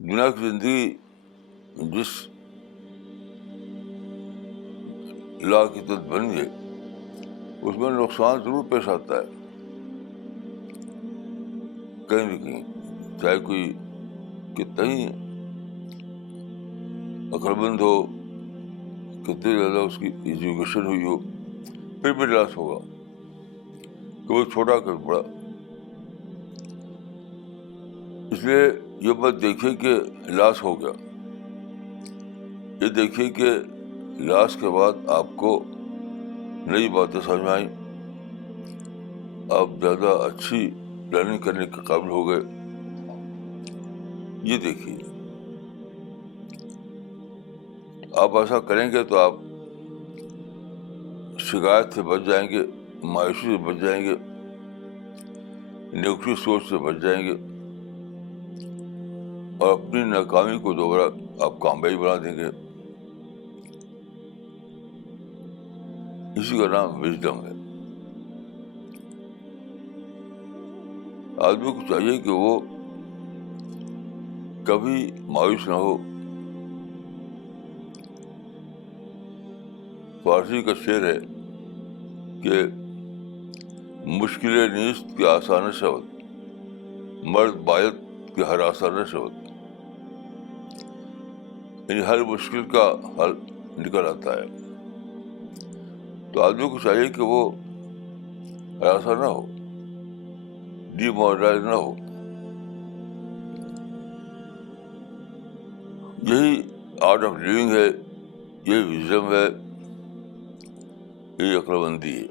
دنیا کی زندگی جس لا کی تحت بنی ہے اس میں نقصان ضرور پیش آتا ہے کہیں نہ کہیں، چاہے کوئی کتنا ہی عقلمند ہو، کتنی زیادہ اس کی ایجوکیشن ہوئی ہو، پھر بھی لاس ہوگا، کوئی چھوٹا کوئی بڑا. اس لیے یہ مت دیکھیے کہ لاس ہو گیا، یہ دیکھیے کہ لاس کے بعد آپ کو نئی باتیں سمجھ میں آئیں، آپ زیادہ اچھی پلاننگ کرنے کے قابل ہو گئے. یہ دیکھیے، آپ ایسا کریں گے تو آپ شکایت سے بچ جائیں گے، مایوسی سے بچ جائیں گے، نیگیٹو سوچ سے بچ جائیں گے، اور اپنی ناکامی کو دوبارہ آپ کامیابی بنا دیں گے. اسی کا نام وژڈم ہے. آدمی کو چاہیے کہ وہ کبھی مایوس نہ ہو. فارسی کا شعر ہے کہ مشکل نیست کہ آسان شود، مرد باید کہ ہر آسان شود. یعنی ہر مشکل کا حل نکل آتا ہے. تو آدمی کو چاہیے کہ وہ ہراساں نہ ہو، ڈی مورلائز نہ ہو. یہی آرٹ آف لیونگ ہے، یہی وژڈم ہے، یہی عقل مندی ہے.